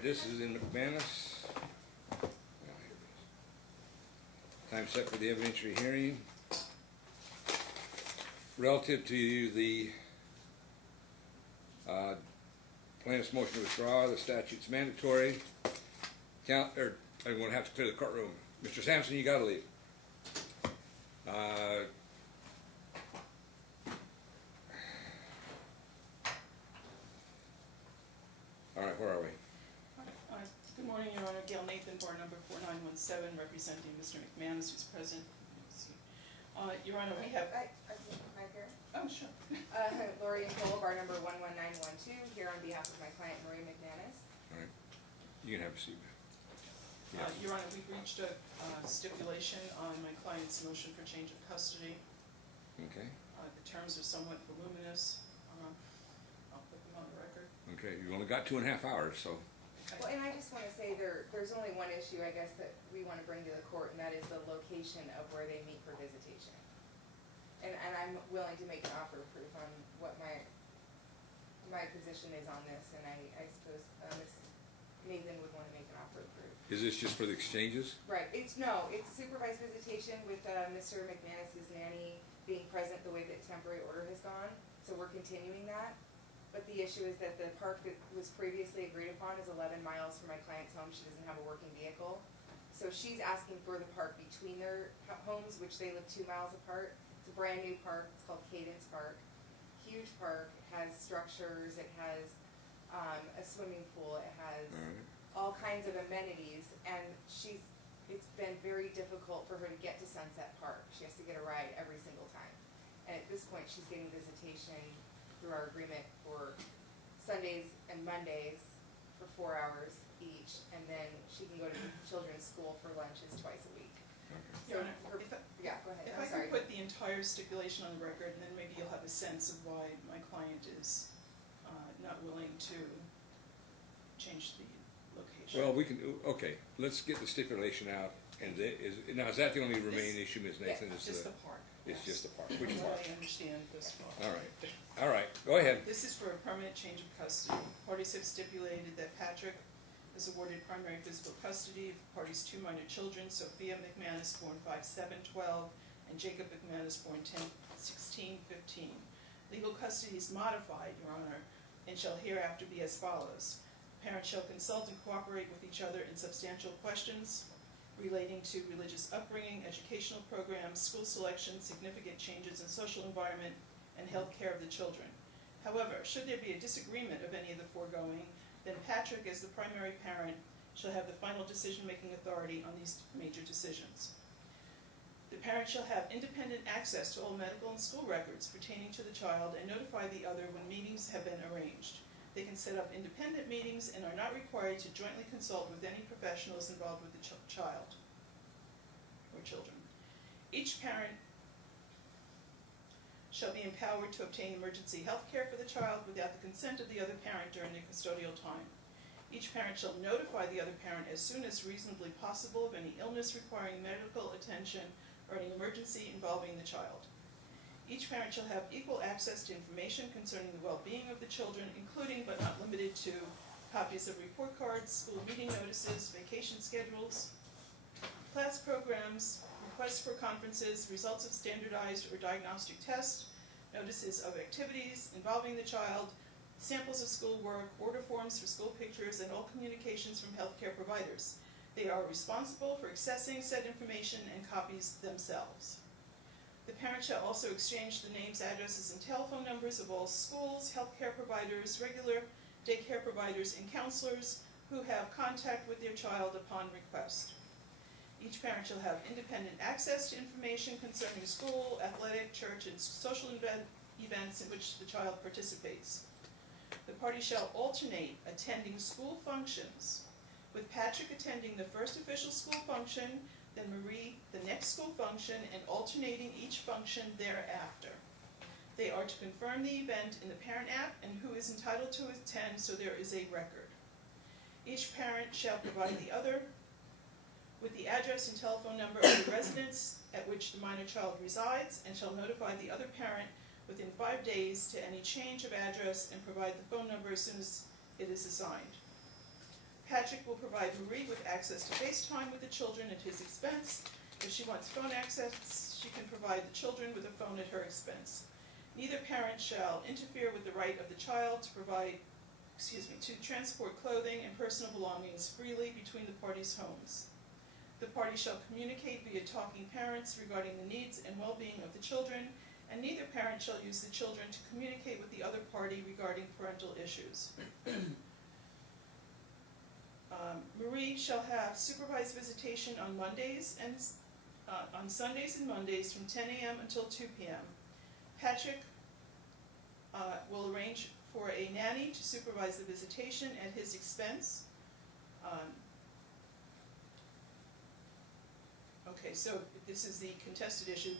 Alright, this is in Mcmanus. Time set for the evidentiary hearing. Relative to the plaintiff's motion to withdraw, the statute's mandatory. I'm going to have to clear the courtroom. Mr. Sampson, you got to leave. All right, where are we? Good morning, Your Honor. Gail Nathan, bar number 4917, representing Mr. Mcmanus, who's present. Your Honor, we have... My here? Oh, sure. Lori and Cole, bar number 11912, here on behalf of my client, Marie Mcmanus. All right. You can have a seat, ma'am. Your Honor, we've reached a stipulation on my client's motion for change of custody. Okay. The terms are somewhat voluminous. I'll put them on the record. Okay, you only got 2.5 hours, so. Well, and I just want to say there's only one issue, I guess, that we want to bring to the court, and that is the location of where they meet for visitation. And I'm willing to make an offer of proof on what my position is on this, and I suppose Ms. Nathan would want to make an offer of proof. Is this just for the exchanges? Right. It's supervised visitation with Mr. McManus's nanny being present the way that temporary order has gone. So we're continuing that. But the issue is that the park that was previously agreed upon is 11 miles from my client's home. She doesn't have a working vehicle. So she's asking for the park between their homes, which they live 2 miles apart. It's a brand new park. It's called Cadence Park. Huge park. It has structures. It has a swimming pool. It has all kinds of amenities. And it's been very difficult for her to get to Sunset Park. She has to get a ride every single time. And at this point, she's getting visitation through our agreement for Sundays and Mondays for 4 hours each, and then she can go to children's school for lunches twice a week. Okay. So yeah, go ahead. If I can put the entire stipulation on the record, and then maybe you'll have a sense of why my client is not willing to change the location. Well, we can, okay, let's get the stipulation out. And now, is that the only remaining issue, Ms. Nathan? Yes, just the park. It's just the park. Which Which park? I understand this far. All right, go ahead. This is for a permanent change of custody. Parties have stipulated that Patrick is awarded primary physical custody of the parties' 2 minor children, Sophia McManus, born 5/7/12, and Jacob McManus, born 10/16/15. Legal custody is modified, Your Honor, and shall hereafter be as follows. Parents shall consult and cooperate with each other in substantial questions relating to religious upbringing, educational programs, school selection, significant changes in social environment, and health care of the children. However, should there be a disagreement of any of the foregoing, then Patrick, as the primary parent, shall have the final decision-making authority on these major decisions. The parent shall have independent access to all medical and school records pertaining to the child and notify the other when meetings have been arranged. They can set up independent meetings and are not required to jointly consult with any professionals involved with the child or children. Each parent shall be empowered to obtain emergency health care for the child without the consent of the other parent during the custodial time. Each parent shall notify the other parent as soon as reasonably possible of any illness requiring medical attention or any emergency involving the child. Each parent shall have equal access to information concerning the well-being of the children, including but not limited to copies of report cards, school meeting notices, vacation schedules, class programs, requests for conferences, results of standardized or diagnostic tests, notices of activities involving the child, samples of schoolwork, order forms for school pictures, and all communications from healthcare providers. They are responsible for accessing said information and copies themselves. The parent shall also exchange the names, addresses, and telephone numbers of all schools, healthcare providers, regular daycare providers, and counselors who have contact with their child upon request. Each parent shall have independent access to information concerning school, athletic, church, and social events in which the child participates. The party shall alternate attending school functions, with Patrick attending the first official school function, then Marie the next school function, and alternating each function thereafter. They are to confirm the event in the parent app and who is entitled to attend, so there is a record. Each parent shall provide the other with the address and telephone number of the residence at which the minor child resides, and shall notify the other parent within 5 days to any change of address and provide the phone number as soon as it is assigned. Patrick will provide Marie with access to FaceTime with the children at his expense. If she wants phone access, she can provide the children with a phone at her expense. Neither parent shall interfere with the right of the child to transport clothing and personal belongings freely between the parties' homes. The parties shall communicate via talking parents regarding the needs and well-being of the children, and neither parent shall use the children to communicate with the other party regarding parental issues. Marie shall have supervised visitation on Mondays and on Sundays and Mondays from 10 a.m. until 2 p.m. Patrick will arrange for a nanny to supervise the visitation at his expense. Okay, so this is the contested issue.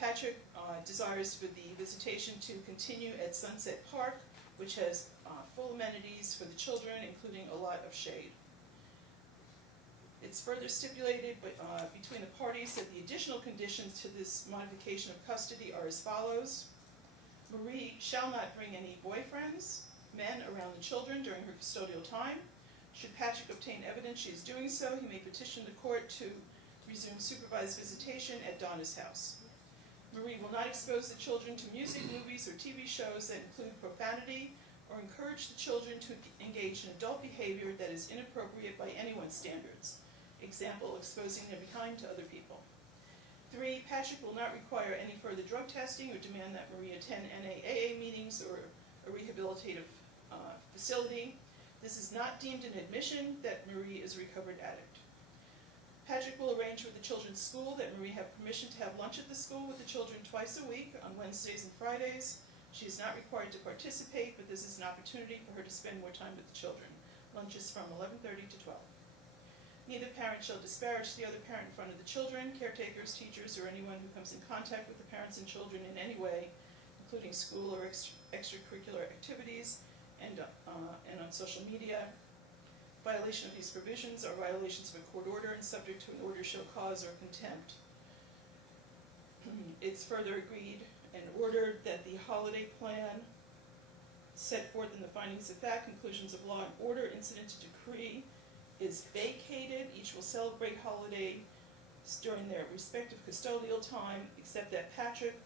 Patrick desires for the visitation to continue at Sunset Park, which has full amenities for the children, including a lot of shade. It's further stipulated between the parties that the additional conditions to this modification of custody are as follows. Marie shall not bring any boyfriends, men around the children during her custodial time. Should Patrick obtain evidence she is doing so, he may petition the court to resume supervised visitation at Donna's house. Marie will not expose the children to music, movies, or TV shows that include profanity or encourage the children to engage in adult behavior that is inappropriate by anyone's standards. Example, exposing their behind to other people. 3, Patrick will not require any further drug testing or demand that Marie attend NAAA meetings or a rehabilitative facility. This is not deemed an admission that Marie is a recovered addict. Patrick will arrange with the children's school that Marie have permission to have lunch at the school with the children twice a week on Wednesdays and Fridays. She is not required to participate, but this is an opportunity for her to spend more time with the children. Lunch is from 11:30 to 12. Neither parent shall disparage the other parent in front of the children, caretakers, teachers, or anyone who comes in contact with the parents and children in any way, including school or extracurricular activities and on social media. Violation of these provisions are violations of a court order and subject to an order show cause or contempt. It's further agreed and ordered that the holiday plan set forth in the findings of fact, conclusions of law and order, incident to decree, is vacated. Each will celebrate holidays during their respective custodial time, except that Patrick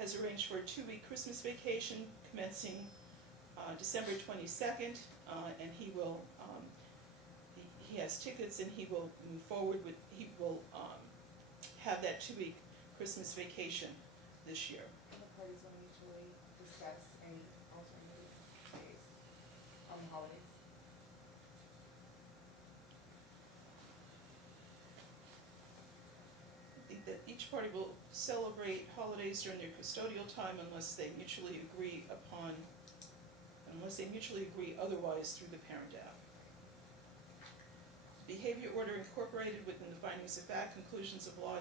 has arranged for a 2-week Christmas vacation commencing December 22nd, and he will he has tickets and he will move forward with, he will have that 2-week Christmas vacation this year. And the parties will mutually discuss any alternative days on the holidays. I think that each party will celebrate holidays during their custodial time unless they mutually agree otherwise through the parent app. Behavior order incorporated within the findings of fact, conclusions of law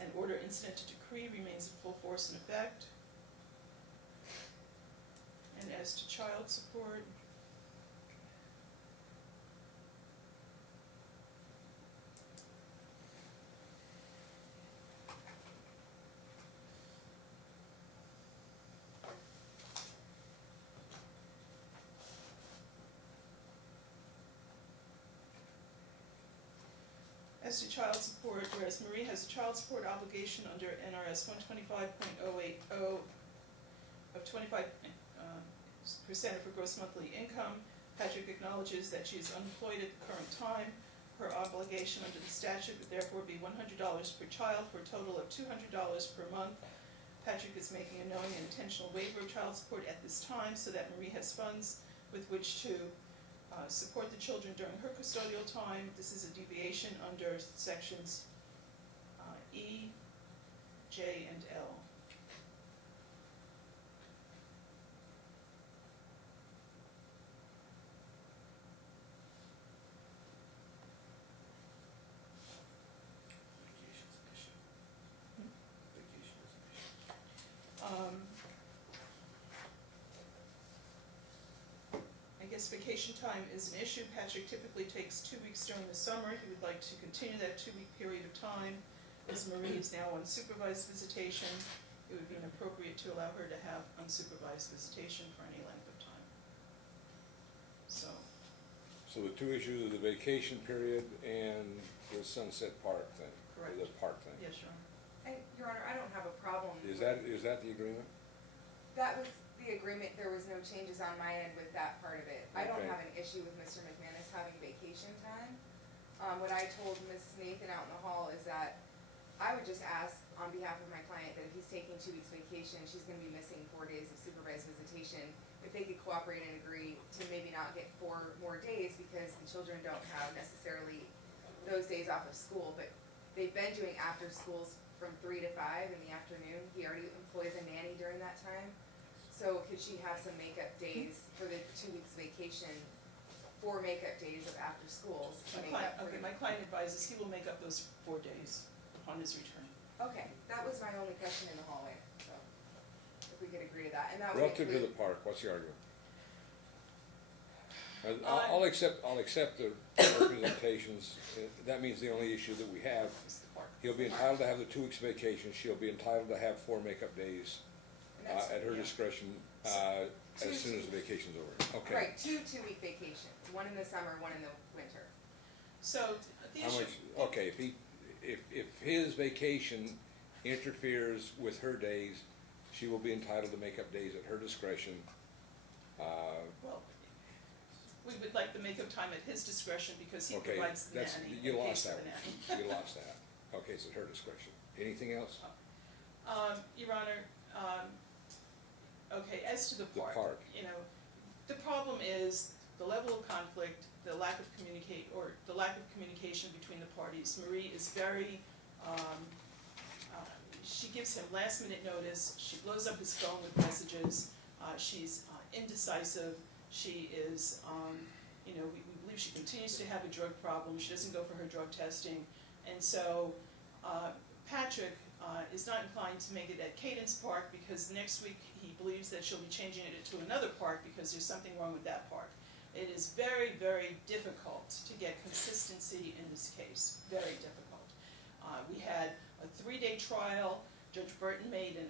and order incident to decree remains in full force and effect. And as to child support, whereas Marie has a child support obligation under NRS 125.080 of 25% of her gross monthly income, Patrick acknowledges that she is unemployed at the current time. Her obligation under the statute would therefore be $100 per child for a total of $200 per month. Patrick is making a knowing and intentional waiver of child support at this time so that Marie has funds with which to support the children during her custodial time. This is a deviation under sections E, J, and L. I guess vacation time is an issue. Patrick typically takes 2 weeks during the summer. He would like to continue that 2-week period of time. As Marie is now on supervised visitation, it would be inappropriate to allow her to have unsupervised visitation for any length of time. So So the two issues are the vacation period and the Sunset Park thing, or the Correct. park thing. Yes, Your Honor. Your Honor, I don't have a problem. Is that the agreement? That was the agreement, there was no changes on my end with that part of it. I don't Okay. have an issue with Mr. McManus having vacation time. What I told Ms. Nathan out in the hall is that I would just ask on behalf of my client that if he's taking 2 weeks vacation, she's gonna be missing 4 days of supervised visitation, if they could cooperate and agree to maybe not get 4 more days because the children don't have necessarily those days off of school, but they've been doing after schools from 3 to 5 in the afternoon. He already employs a nanny during that time. So could she have some makeup days for the 2 weeks vacation, 4 makeup days of after schools to make up for Okay, my client advises he will make up those 4 days upon his return. Okay, that was my only question in the hallway, so if we could agree to that, and that would Relative to the include, park, what's the argument? I'll accept the representations. That means the only issue that we have, It's the park. he'll be entitled to have the 2 weeks vacation, she'll be entitled to have 4 makeup days and that's, at her yeah. discretion, Two- as soon as the vacation's over. Okay. right, 2 2-week vacations, 1 in the summer, 1 in the winter. So, the How issue. much, okay, if his vacation interferes with her days, she will be entitled to make up days at her discretion. Well, we would like the makeup time at his discretion because he Okay, provides the that's, nanny. you and pays lost for that the nanny. one. You lost that. Okay, it's at her discretion. Anything else? Your Honor, okay, as to the The park. park. You know, the problem is the level of conflict, the lack of communication between the parties. Marie is very, she gives him last minute notice, she blows up his phone with messages, she's indecisive, she is, we believe she continues to have a drug problem, she doesn't go for her drug testing, and so, Patrick is not inclined to make it at Cadence Park because next week he believes that she'll be changing it to another park because there's something wrong with that park. It is very, very difficult to get consistency in this case, very difficult. We had a 3-day trial, Judge Burton made a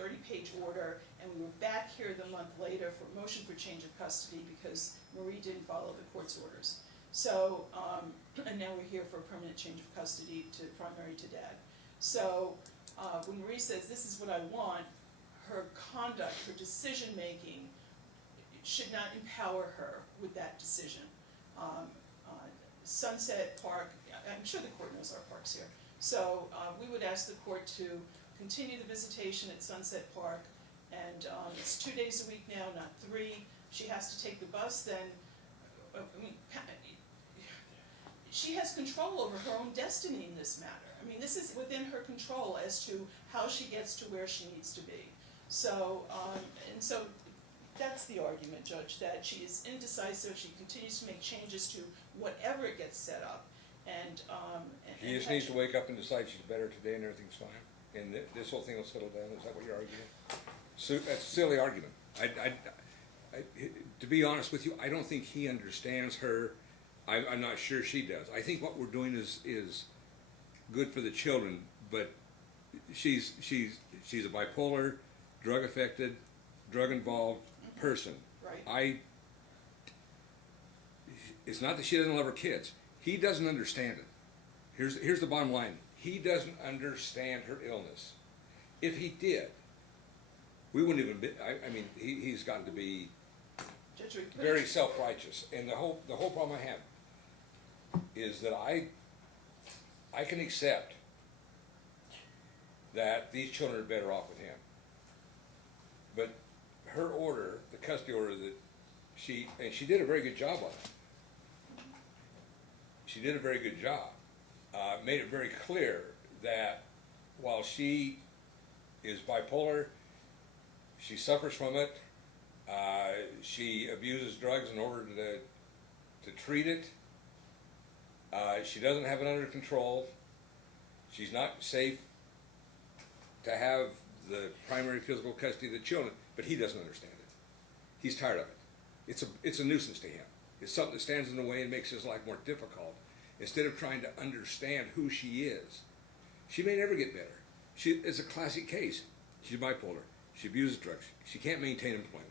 30-page order, and we were back here the month later for a motion for change of custody because Marie didn't follow the court's orders. So, and now we're here for a permanent change of custody to primary to dad. So, when Marie says, this is what I want, her conduct, her decision-making should not empower her with that decision. Sunset Park, I'm sure the court knows our parks here. So, we would ask the court to continue the visitation at Sunset Park, and it's 2 days a week now, not 3. She has to take the bus, then, she has control over her own destiny in this matter. I mean, this is within her control as to how she gets to where she needs to be. So, and so that's the argument, Judge, that she is indecisive, she continues to make changes to whatever it gets set up, and She just needs to wake up and decide she's better today and everything's fine, and this whole thing will settle down. Is that what you're arguing? So that's a silly argument. To be honest with you, I don't think he understands her. I'm not sure she does. I think what we're doing is good for the children, but she's a bipolar, drug affected, drug involved person. Right. It's not that she doesn't love her kids. He doesn't understand it. Here's the bottom line. He doesn't understand her illness. If he did, we wouldn't even be, I mean, he's gotten to be Judge Rebecca very self-righteous. And the whole problem I have is that I can accept that these children are better off with him. But her order, the custody order that she did a very good job on it. She did a very good job. Made it very clear that while she is bipolar, she suffers from it, she abuses drugs in order to treat it, she doesn't have it under control, she's not safe to have the primary physical custody of the children, but he doesn't understand it. He's tired of it. It's a nuisance to him. It's something that stands in the way and makes his life more difficult. Instead of trying to understand who she is, she may never get better. It's a classic case. She's bipolar. She abuses drugs. She can't maintain employment.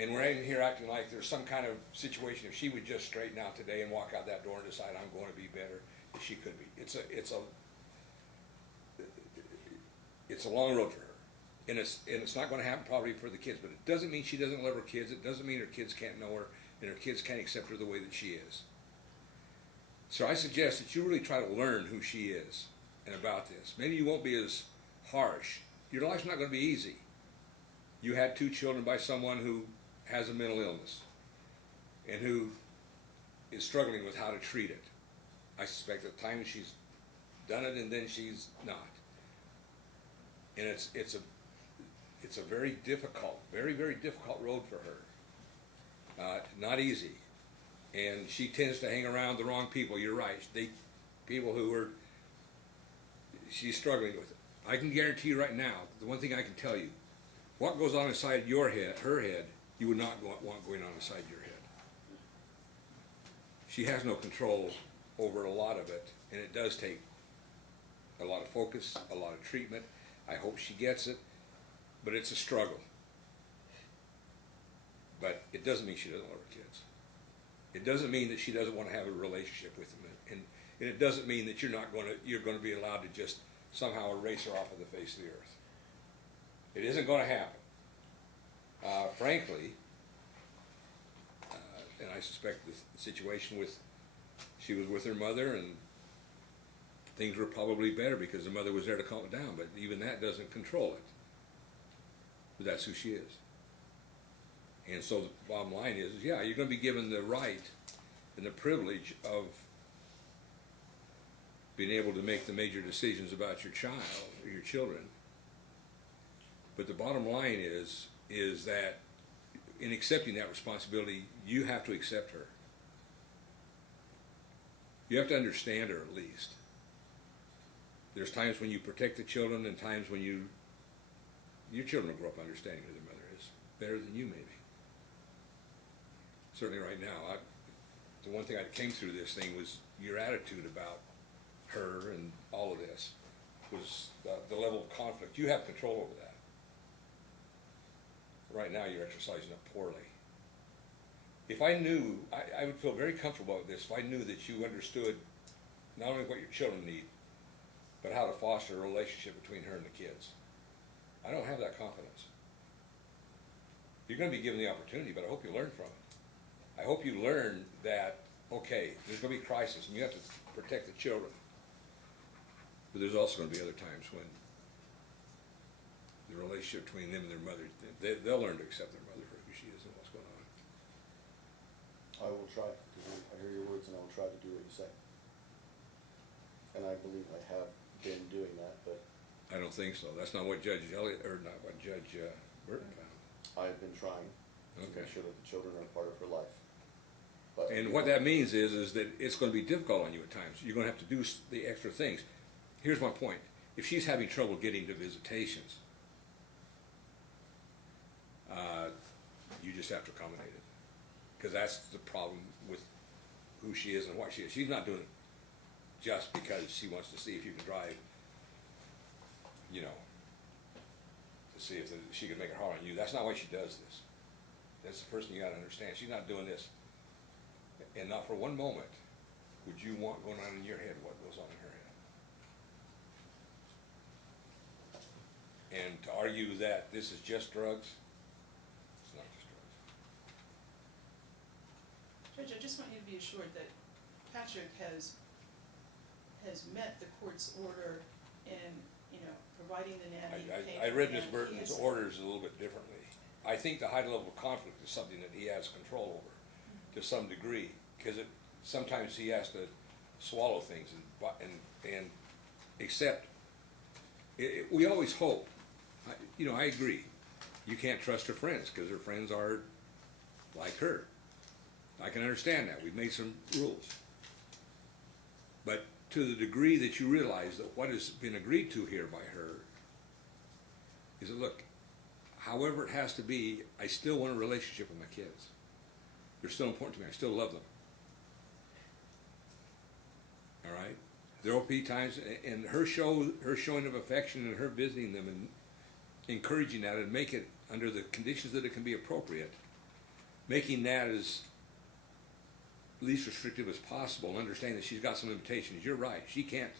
And we're in here acting like there's some kind of situation, if she would just straighten out today and walk out that door and decide I'm going to be better, that she could be. It's a long road for her. And it's not going to happen probably for the kids, but it doesn't mean she doesn't love her kids. It doesn't mean her kids can't know her and her kids can't accept her the way that she is. So I suggest that you really try to learn who she is and about this. Maybe you won't be as harsh. Your life's not going to be easy. You had 2 children by someone who has a mental illness and who is struggling with how to treat it. I suspect at times she's done it and then she's not. And it's a very difficult, very, very difficult road for her. Not easy. And she tends to hang around the wrong people. You're right. People who are, she's struggling with it. I can guarantee you right now, the one thing I can tell you, what goes on inside your head, her head, you would not want going on inside your head. She has no control over a lot of it, and it does take a lot of focus, a lot of treatment. I hope she gets it, but it's a struggle. But it doesn't mean she doesn't love her kids. It doesn't mean that she doesn't want to have a relationship with them, and it doesn't mean that you're going to be allowed to just somehow erase her off of the face of the earth. It isn't going to happen. Frankly, and I suspect the situation she was with her mother, and things were probably better because the mother was there to calm it down, but even that doesn't control it. But that's who she is. And so the bottom line is, yeah, you're going to be given the right and the privilege of being able to make the major decisions about your child or your children. But the bottom line is that in accepting that responsibility, you have to accept her. You have to understand her at least. There's times when you protect the children and times when your children will grow up understanding who their mother is better than you maybe. Certainly right now, the one thing I came through this thing was your attitude about her and all of this was the level of conflict. You have control over that. Right now you're exercising it poorly. If I knew, I would feel very comfortable with this if I knew that you understood not only what your children need, but how to foster a relationship between her and the kids. I don't have that confidence. You're going to be given the opportunity, but I hope you learn from it. I hope you learn that, okay, there's going to be a crisis and you have to protect the children. But there's also going to be other times when the relationship between them and their mother, they'll learn to accept their mother for who she is and what's going on. I will try to do, I hear your words and I will try to do what you say. And I believe I have been doing that, but I don't think so. That's not what Judge Elliott, or not what Judge Burton found. I've been trying to Okay. make sure that the children are part of her life. But And what that means is that it's going to be difficult on you at times. You're going to have to do the extra things. Here's my point. If she's having trouble getting to visitations, you just have to accommodate it. Because that's the problem with who she is and what she is. She's not doing it just because she wants to see if you can drive, to see if she can make it hard on you. That's not why she does this. That's the first thing you got to understand. She's not doing this, and not for one moment would you want going on in your head what goes on in her head. And to argue that this is just drugs, it's not just drugs. Judge, I just want you to be assured that Patrick has met the court's order in, providing the nanny. I read Ms. Burton's orders a little bit differently. I think the high level of conflict is something that he has control over to some degree, because sometimes he has to swallow things and accept. We always hope. I agree. You can't trust her friends because her friends are like her. I can understand that. We've made some rules. But to the degree that you realize that what has been agreed to here by her is that, look, however it has to be, I still want a relationship with my kids. They're still important to me. I still love them. All right? There will be times, and her showing of affection and her visiting them and encouraging that and make it under the conditions that it can be appropriate making that as least restrictive as possible, and understanding that she's got some limitations. You're right, she can't.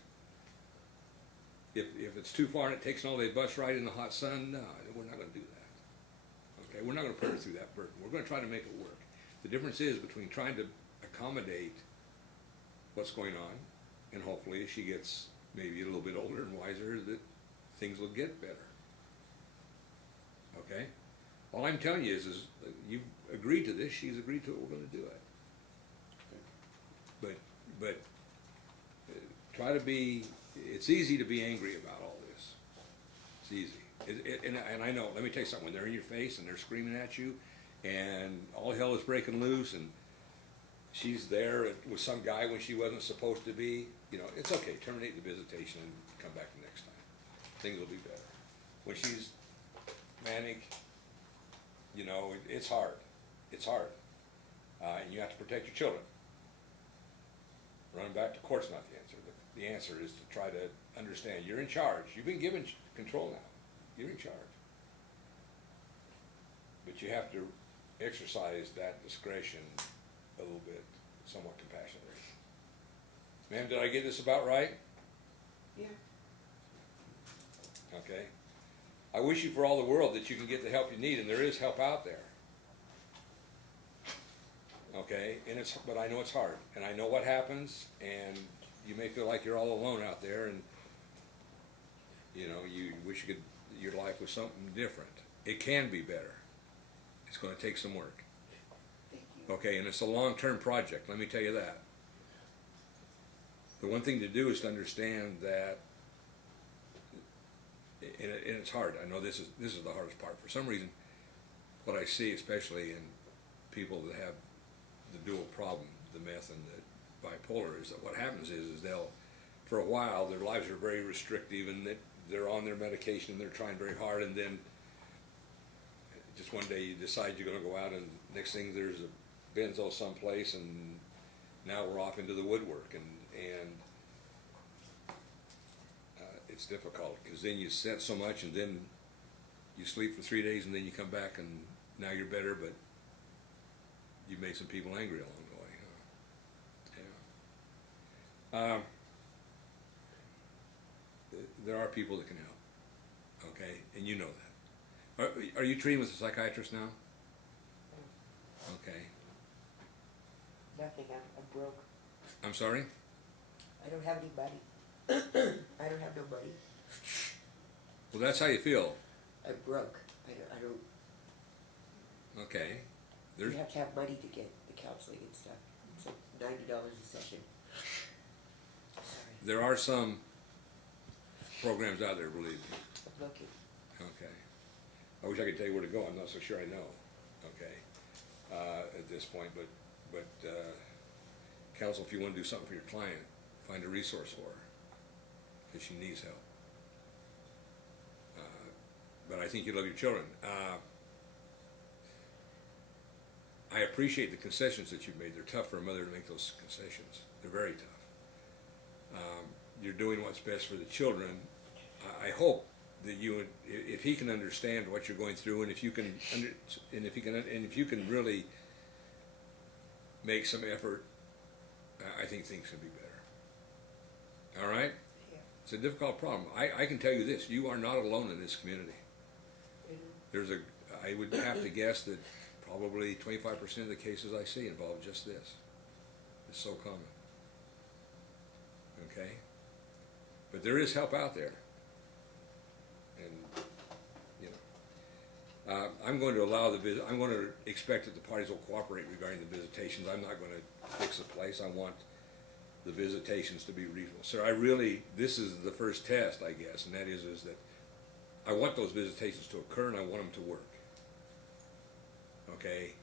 If it's too far and it takes an all-day bus ride in the hot sun, no, we're not going to do that. Okay, we're not going to put her through that burden. We're going to try to make it work. The difference is between trying to accommodate what's going on, and hopefully as she gets maybe a little bit older and wiser, that things will get better. Okay? All I'm telling you is you've agreed to this, she's agreed to it, we're going to do it. But try to be, it's easy to be angry about all this. It's easy. And I know, let me tell you something, when they're in your face and they're screaming at you and all hell is breaking loose and she's there with some guy when she wasn't supposed to be, you know, it's okay, terminate the visitation and come back the next time. Things will be better. When she's manic, you know, it's hard. It's hard. And you have to protect your children. Running back to court's not the answer. The answer is to try to understand you're in charge. You've been given control now. You're in charge. But you have to exercise that discretion a little bit, somewhat compassionately. Ma'am, did I get this about right? Yeah. Okay. I wish you for all the world that you can get the help you need, and there is help out there. Okay, but I know it's hard, and I know what happens, and you may feel like you're all alone out there, and you know, you wish your life was something different. It can be better. It's going to take some work. Thank you. Okay, and it's a long-term project, let me tell you that. The one thing to do is to understand that, and it's hard. I know this is the hardest part. For some reason, what I see, especially in people that have the dual problem, the meth and the bipolar, is that what happens is they'll, for a while, their lives are very restrictive and that they're on their medication and they're trying very hard, and then just one day you decide you're going to go out and next thing there's a benzo someplace and now we're off into the woodwork, and it's difficult because then you set so much and then you sleep for 3 days and then you come back and now you're better, but you made some people angry along the way. Yeah. There are people that can help, okay, and you know that. Are you treating with a psychiatrist now? Okay. Nothing, I'm broke. I'm sorry? I don't have anybody. I don't have nobody. Well, that's how you feel. I'm broke. I don't. Okay. You have to have money to get the counseling and stuff. It's like $90 a session. Sorry. There are some programs out there, believe me. I'm looking. Okay. I wish I could tell you where to go. I'm not so sure I know. Okay. At this point, but counsel, if you want to do something for your client, find a resource for her because she needs help. But I think you love your children. I appreciate the concessions that you've made. They're tough for a mother to make those concessions. They're very tough. You're doing what's best for the children. I hope that if he can understand what you're going through, and if you can really make some effort, I think things can be better. All right? Yeah. It's a difficult problem. I can tell you this: you are not alone in this community. I would have to guess that probably 25% of the cases I see involve just this. It's so common. Okay? But there is help out there. And, you know, I'm going to expect that the parties will cooperate regarding the visitations. I'm not going to fix the place. I want the visitations to be reasonable. Sir, this is the first test, I guess, and that is that I want those visitations to occur and I want them to work. Okay?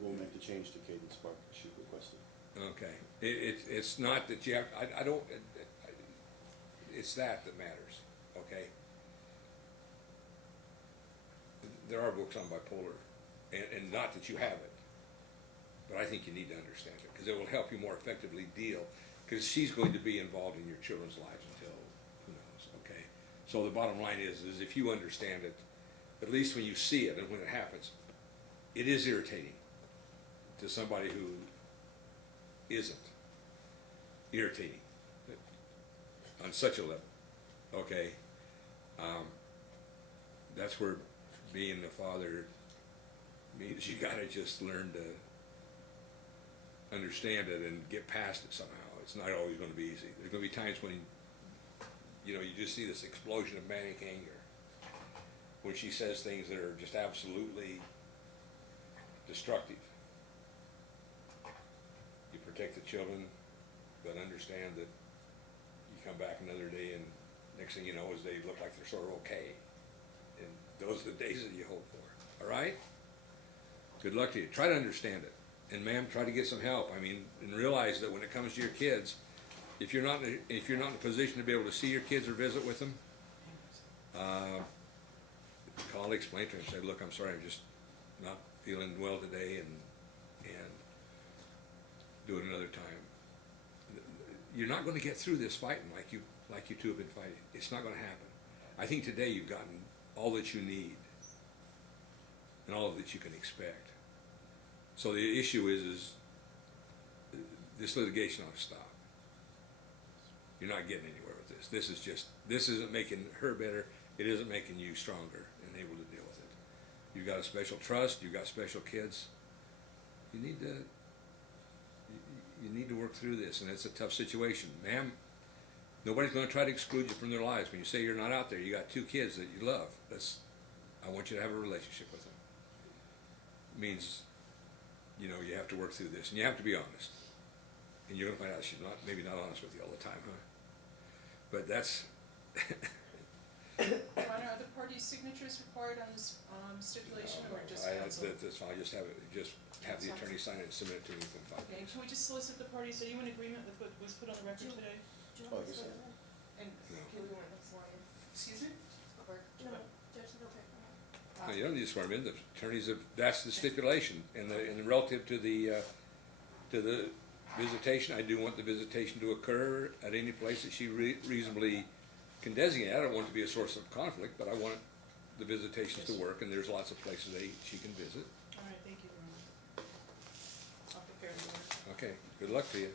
We'll make the change to Cadence Park that she requested. Okay. It's not that you have, I don't, it's that matters, okay? There are books on bipolar, and not that you have it, but I think you need to understand it, because it will help you more effectively deal, because she's going to be involved in your children's lives until, who knows, okay? So the bottom line is if you understand it, at least when you see it and when it happens, it is irritating to somebody who isn't. Irritating on such a level, okay? That's where being a father means you gotta just learn to understand it and get past it somehow. It's not always gonna be easy. There's gonna be times when, you know, you just see this explosion of manic anger, when she says things that are just absolutely destructive. You protect the children, but understand that you come back another day and next thing you know is they look like they're sort of okay. And those are the days that you hope for, all right? Good luck to you. Try to understand it. And ma'am, try to get some help. I mean, and realize that when it comes to your kids, if you're not in a position to be able to see your kids or visit with them, call and explain to them. Say, look, I'm sorry, I'm just not feeling well today, and do it another time. You're not going to get through this fighting like you two have been fighting. It's not going to happen. I think today you've gotten all that you need and all that you can expect. So the issue is this litigation ought to stop. You're not getting anywhere with this. This isn't making her better. It isn't making you stronger and able to deal with it. You've got a special trust. You've got special kids. You need to work through this, and it's a tough situation. Ma'am, nobody's going to try to exclude you from their lives. When you say you're not out there, you got two kids that you love. I want you to have a relationship with them. It means, you know, you have to work through this, and you have to be honest. And you're going to find out she's maybe not honest with you all the time, huh? But that's... Your Honor, are the parties' signatures required on this stipulation, or just counsel? That's fine. Just have the attorney sign it and submit it to me within 5 Okay, minutes. can we just solicit the parties, are you in agreement with what was put on the record today? Oh, yes, sir. And, No. Okay, we want to sworn in. excuse me? Clerk. No, you don't need to swear them in. The attorneys have, that's the stipulation. And relative to the visitation, I do want the visitation to occur at any place that she reasonably can designate. I don't want it to be a source of conflict, but I want the visitations to work, and there's lots of places she can visit. All right, thank you very much. I'll prepare the order. Okay, good luck to you.